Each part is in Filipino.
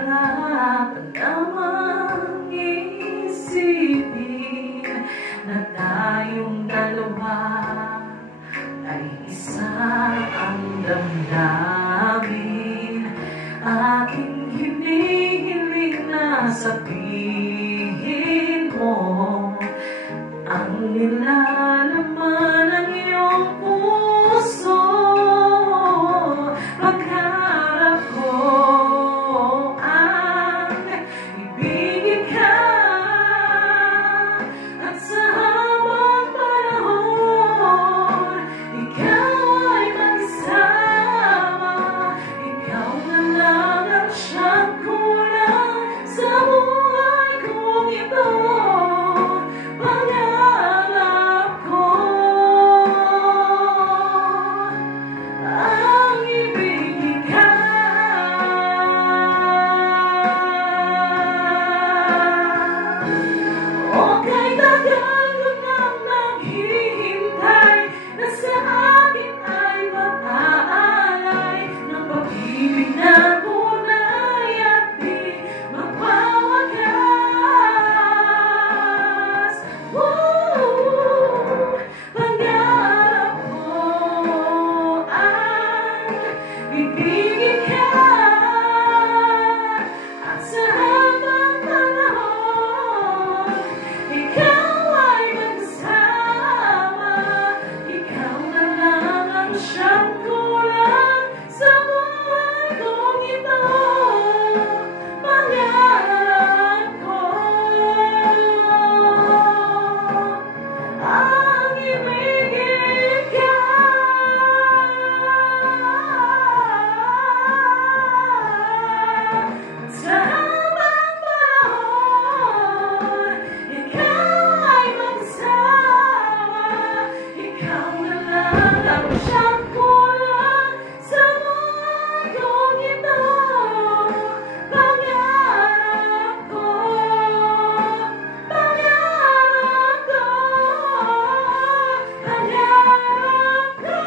Mahirapan namang isipin na tayong dalawa ay isa ang damdamin. Aking hinihiling na sabihin mo ang nilalaman ng iyong puso. Pagharap ko ang ibigin ka, at sa habang panahon ikaw ay magsama. Ikaw na lang ang siyang kulang sa buhay kong ito. Pangarap ko ang ibigin ka. Okay, tagal ko nang naghihintay na sa akin ay mag-aalay ng pag-ibig na tunay at di magpawakas. Pangarap ko ang ibigin ka, at sa habang panahon ikaw ay magsama. Ikaw na lang ang siyang kulang sa buhay kong ito. Pangarap ko ang ibigin ka. Sa habang panahon ikaw ay magsama. Ikaw na lang ang siyang kulang sa buhay kong ito. Pangarap ko, pangarap ko, pangarap ko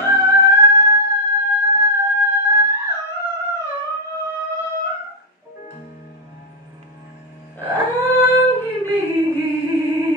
ang ibigin